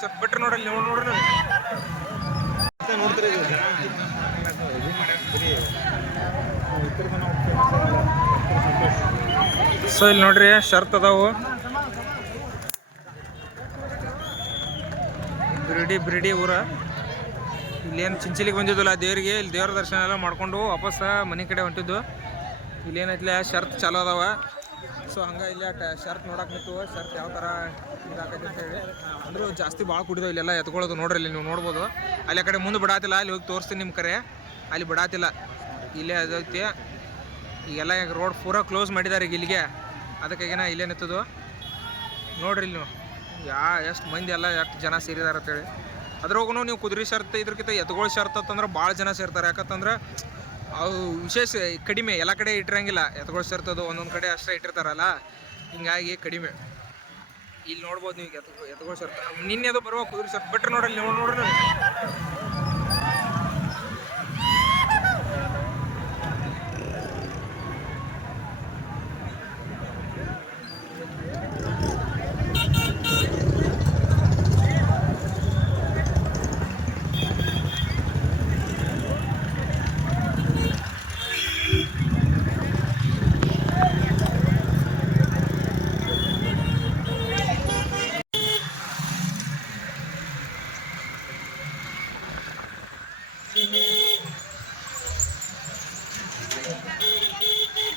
ಸ್ವಲ್ಪ ಬಿಟ್ರೆ ನೋಡ್ರಿ ನೀವು ನೋಡ್ರಿ ನೋಡ್ತಾರೆ ಸೊ ಇಲ್ಲಿ ನೋಡ್ರಿ ಶರ್ತ್ ಅದಾವು ಬಿರಿಡಿ ಊರ ಇಲ್ಲೇನು ಚಿಂಚಲಿಗೆ ಬಂದಿದ್ವಲ್ಲ ದೇವರಿಗೆ ಇಲ್ಲಿ ದೇವ್ರ ದರ್ಶನ ಎಲ್ಲ ಮಾಡ್ಕೊಂಡು ವಾಪಸ್ ಮನೆ ಕಡೆ ಹೊಂಟಿದ್ದು ಇಲ್ಲೇನೈತ್ಲೆ ಶರ್ತ್ ಚಾಲೋ ಅದಾವ ಸೊ ಹಂಗೆ ಇಲ್ಲಿ ಶರ್ತ್ ನೋಡಕ್ಕೆ ನಿಂತು ಶರ್ತ್ ಯಾವ ಥರ ಇದಾಕೈತೆ ಅಂತೇಳಿ ಅಂದರೂ ಜಾಸ್ತಿ ಭಾಳ ಕುಡಿದವು ಇಲ್ಲೆಲ್ಲ ಎತ್ಕೊಳ್ಳೋದು ನೋಡ್ರಿ ಇಲ್ಲಿ ನೀವು ನೋಡ್ಬೋದು ಅಲ್ಲಿ ಆ ಕಡೆ ಮುಂದೆ ಬಿಡಾತಿಲ್ಲ ಅಲ್ಲಿ ಹೋಗಿ ತೋರಿಸ್ತೀನಿ ನಿಮ್ಮ ಕರೆ ಅಲ್ಲಿ ಬಿಡಾತಿಲ್ಲ ಇಲ್ಲೇ ಅದೈತಿ ಈಗೆಲ್ಲ ಈಗ ರೋಡ್ ಪೂರಾ ಕ್ಲೋಸ್ ಮಾಡಿದ್ದಾರೆ ಈಗ ಇಲ್ಲಿಗೆ ಅದಕ್ಕಾಗಿನ ಇಲ್ಲೇ ನಿಂತದು ನೋಡ್ರಿ ಇಲ್ಲಿ ನೀವು ಎಷ್ಟು ಮಂದಿ ಎಲ್ಲ ಎಷ್ಟು ಜನ ಸೇರಿದಾರೆ ಅಂತೇಳಿ ಅದ್ರಾಗೂ ನೀವು ಕುದುರೆ ಶರ್ತ್ ಇದ್ರಕ್ಕಿಂತ ಎತ್ಗಳ ಶರ್ತ್ ಅಂತಂದ್ರೆ ಭಾಳ ಜನ ಸೇರ್ತಾರೆ ಯಾಕಂತಂದ್ರೆ ಅವು ವಿಶೇಷ ಕಡಿಮೆ ಎಲ್ಲ ಕಡೆ ಇಟ್ಟಿರಂಗಿಲ್ಲ ಎತ್ಗಳ ಶರ್ತ್ ಅದು ಒಂದೊಂದು ಕಡೆ ಅಷ್ಟೇ ಇಟ್ಟಿರ್ತಾರಲ್ಲ ಹಿಂಗಾಗಿ ಕಡಿಮೆ ಇಲ್ಲಿ ನೋಡ್ಬೋದು ನೀವು ಎತ್ಗಳ ಶರ್ತ್ ನಿನ್ನೆ ಅದು ಬರುವ ಕುದುರೆ ಶರ್ತ್ ಬಿಟ್ರೆ ನೋಡ್ರಿ ನೀವು ನೋಡ್ರಿ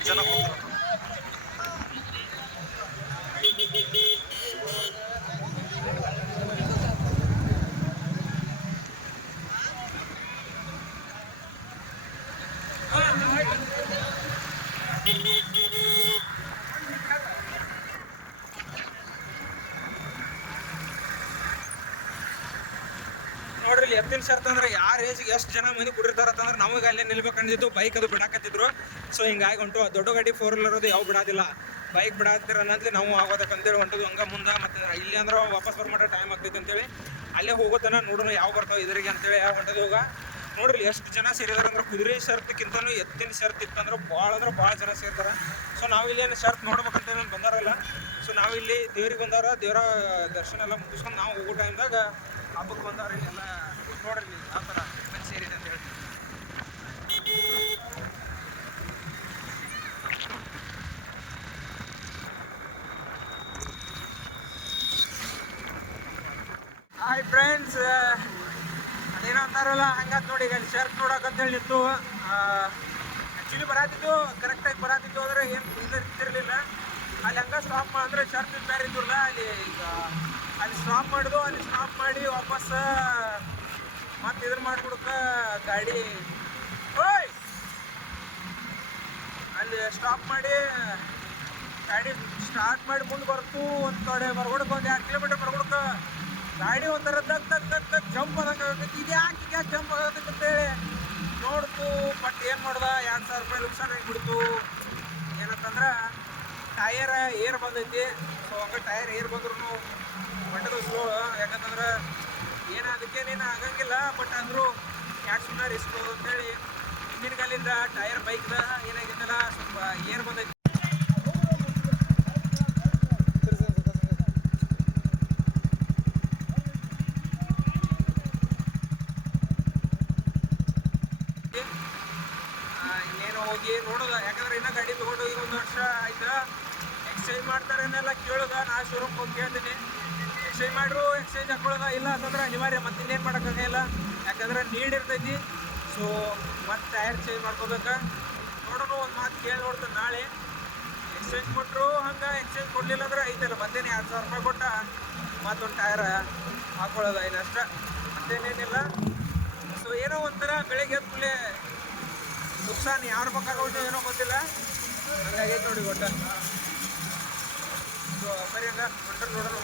ಜನ ನೋಡ್ರಿ ಇಲ್ಲಿ ಎತ್ತಿನ ಶರ್ತ್ ಅಂದ್ರೆ ಯಾರ ಏಜ್ಗೆ ಎಷ್ಟು ಜನ ಮಂದಿ ಕುಡಿರ್ತಾರಂತಂದ್ರೆ ನಮಗೆ ಅಲ್ಲೇ ನಿಲ್ಬೇಕಂದಿದ್ದು ಬೈಕ್ ಅದು ಬಿಡಾಕತ್ತಿದ್ರು ಸೊ ಹಿಂಗಾಗಿ ಹೊಂಟು ದೊಡ್ಡ ಗಾಡಿ 4 ವೀಲರ್ ಅದು ಯಾವ ಬಿಡೋದಿಲ್ಲ ಬೈಕ್ ಬಿಡಾತಿರ ಅನ್ನೋದ್ಲಿ ನಾವು ಆಗೋದಕ್ಕಂತೇಳಿ ಹೊಂಟದು ಹಂಗೆ ಮುಂದೆ ಮತ್ತು ಇಲ್ಲಿ ಅಂದ್ರೆ ವಾಪಸ್ ಬರ್ಮಾಡೋ ಟೈಮ್ ಆಗ್ತೈತೆ ಅಂತೇಳಿ ಅಲ್ಲೇ ಹೋಗೋತನ ನೋಡೋಣ ಯಾವ ಬರ್ತಾವೆ ಇದ್ರಿಗೆ ಅಂತೇಳಿ ಯಾವ ಹೊಂಟದು ಹೋಗ ನೋಡ್ರಿ ಎಷ್ಟು ಜನ ಸೇರಿದಾರೆ ಅಂದ್ರೆ ಕುದುರೆ ಶರ್ತ್ಕ್ಕಿಂತನೂ ಎತ್ತಿನ ಶರ್ತ್ ಇತ್ತಂದ್ರೆ ಭಾಳ ಜನ ಸೇರ್ತಾರೆ ಸೊ ನಾವು ಇಲ್ಲೇನು ಶರ್ತ್ ನೋಡ್ಬೇಕಂತ ಬಂದಾರಲ್ಲ ಸೊ ನಾವಿಲ್ಲಿ ದೇವ್ರಿಗೆ ಬಂದಾರ ದೇವರ ದರ್ಶನ ಎಲ್ಲ ಮುಗಿಸ್ಕೊಂಡು ನಾವು ಹೋಗೋ ಟೈಮ್ದಾಗ ಹಬ್ಬಕ್ಕೆ ಬಂದವ್ರ ಎಲ್ಲ ನೋಡ್ರಿ ಯಾವ ಥರ ಮಂದಿ ಸೇರಿದೆ ಅಂತ ಹೇಳಿ ಹಾಯ್ ಫ್ರೆಂಡ್ಸ್ ಅದೇನೋ ಅಂತಾರಲ್ಲ ಹಂಗಾತ್ ನೋಡಿ ಈಗ ಶರ್ಟ್ ನೋಡಕ್ಕಂತೇಳಿ ನಿಂತು ಆ್ಯಕ್ಚುಲಿ ಬರಾತಿದ್ದು ಕರೆಕ್ಟಾಗಿ ಬರಾತಿದ್ದು ಅಂದರೆ ಏನು ಇದಿರ್ತಿರ್ಲಿಲ್ಲ ಅಲ್ಲಿ ಹಂಗೆ ಸ್ಟಾಪ್ ಅಂದರೆ ಶರ್ಟ್ ಬೇರೆ ಇದ್ರಲ್ಲ ಅಲ್ಲಿ ಈಗ ಅಲ್ಲಿ ಸ್ಟಾಪ್ ಮಾಡಿದು ಅಲ್ಲಿ ಸ್ಟಾಪ್ ಮಾಡಿ ವಾಪಸ್ ಮತ್ತೆ ಇದನ್ನ ಮಾಡ್ಬಿಡಕ್ಕ ಗಾಡಿ ಓಯ್ ಅಲ್ಲಿ ಸ್ಟಾಪ್ ಮಾಡಿ ಗಾಡಿ ಸ್ಟಾರ್ಟ್ ಮಾಡಿ ಮುಂದೆ ಬರ್ತು ಒಂದು ಕಡೆ ಬರ್ಕೊಡಕ್ಕೆ ಒಂದು 2 ಕಿಲೋಮೀಟರ್ ಬರ್ಕೊಡಕ್ಕೆ ಗಾಡಿ ಒಂಥರ ದಗ್ ಜಂಪ್ ಆದಂಗೆ ಆಗತ್ತೆ ಇದು ಯಾಕೆ ಜಂಪ್ ಆಗತ್ತೆ ಅಂತೇಳಿ ನೋಡ್ತು ಬಟ್ ಏನು ಮಾಡ್ದೆ 2,000 ರೂಪಾಯಿ ನುಕ್ಸಾನ ಆಗಿಬಿಡ್ತು ಏನಂತಂದ್ರೆ ಟಯರ್ ಏರ್ ಬಂದೈತಿ ಸೊ ಹಂಗೆ ಟಯರ್ ಏರ್ ಬಂದ್ರು ಹೊಂಟದು ಸ್ಲೋ ಯಾಕಂತಂದ್ರೆ ಏನು ಅದಕ್ಕೇನೇನು ಆಗಂಗಿಲ್ಲ ಬಟ್ ಅಂದರೂ ಯಾಕೆ ಸುಮ್ಮನೆ ರಿಸ್ಕ್ ಅಂತೇಳಿ ಹಿಂದಿನ ಕಾಲಿಂದ ಟಯರ್ ಬೈಕ್ದ ಏನಾಗಿದ್ದಲ್ಲ ಸ್ವಲ್ಪ ಏರ್ ಬಂದೈತಿ ಇನ್ನೇನು ಹೋಗಿ ನೋಡೋದ ಯಾಕಂದ್ರೆ ಇನ್ನೂ ಗಾಡಿ ತೊಗೊಂಡು ಈಗ 1 ವರ್ಷ ಆಯ್ತಾ ಎಕ್ಸ್ಚೇಂಜ್ ಮಾಡ್ತಾರೇನೆಲ್ಲ ಕೇಳೋದ ನಾ ಶೋರೂಮ್ಗೆ ಹೋಗಿ ಕೇಳ್ತೀನಿ ಎಕ್ಸ್ಚೇಂಜ್ ಮಾಡ್ರು ಎಕ್ಸ್ಚೇಂಜ್ ಹಾಕೊಳ್ಳೋದ ಇಲ್ಲ ಅಂತಂದ್ರೆ ಅನಿವಾರ್ಯ ಮತ್ತೆ ಇನ್ನೇನು ಮಾಡೋಕ್ಕಾಗಿಲ್ಲ ಯಾಕಂದ್ರೆ ನೀಡ್ ಇರ್ತೈತಿ ಸೊ ಮತ್ತೆ ಟೈರ್ ಚೇಂಜ್ ಮಾಡ್ಕೋಬೇಕು ನೋಡೋಣ ಒಂದು ಮಾತು ಕೇಳಿ ನೋಡ್ತೀನಿ ನಾಳೆ ಎಕ್ಸ್ಚೇಂಜ್ ಕೊಟ್ಟರು ಹಂಗೆ ಎಕ್ಸ್ಚೇಂಜ್ ಕೊಡಲಿಲ್ಲ ಅಂದ್ರೆ ಐತಲ್ಲ ಮತ್ತೇನು 2,000 ರೂಪಾಯಿ ಕೊಟ್ಟ ಮತ್ತೊಂದು ಟೈರ್ ಹಾಕೊಳ್ಳೋದ ಇನ್ನಷ್ಟ ಮತ್ತೇನೇನಿಲ್ಲ ಸೊ ಏನೋ ಒಂಥರ ಬೆಳಗ್ಗೆ ಎದ್ದು ಕೂಡಲೇ ನುಕ್ಸಾನ್ ಯಾರು ಬೇಕಾಗೋದು ಏನೋ ಗೊತ್ತಿಲ್ಲ ಹಂಗಾಗೈತೆ ನೋಡಿ ಒಟ್ಟು ಸೊ ಸರಿ ಹಂಗೆ ನೋಡೋಣ